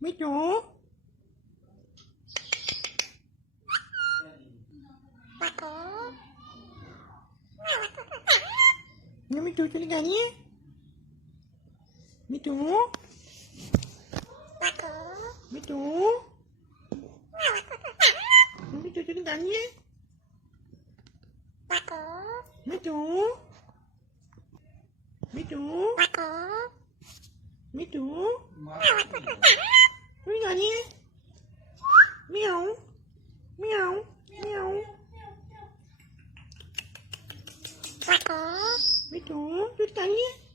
Mitu. Ini Mitu telinga ni. Mitu. Mitu. Ini Mitu telinga ni. Mitu. Mitu. Mitu. Telinga ni. Miau. Miau. Miau. Mitu, telinga ni.